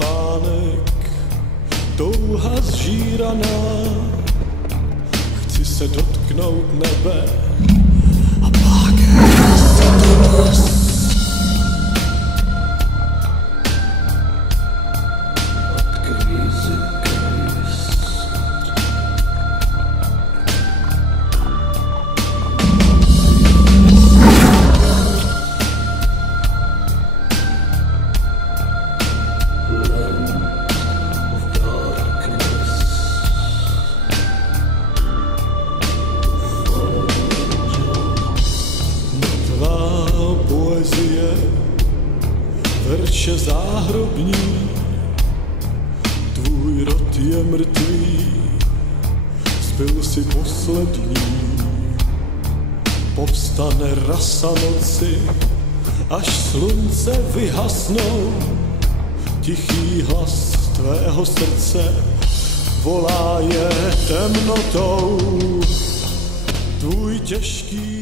spánek, touha zžíraná. Chci se dotknout nebe a plákem se donos. Poezie, verše záhrobní, tvůj rod je mrtvý, zbyl si poslední. Povstane rasa noci, až slunce vyhasnou, tichý hlas tvého srdce volá je temnotou, tvůj těžký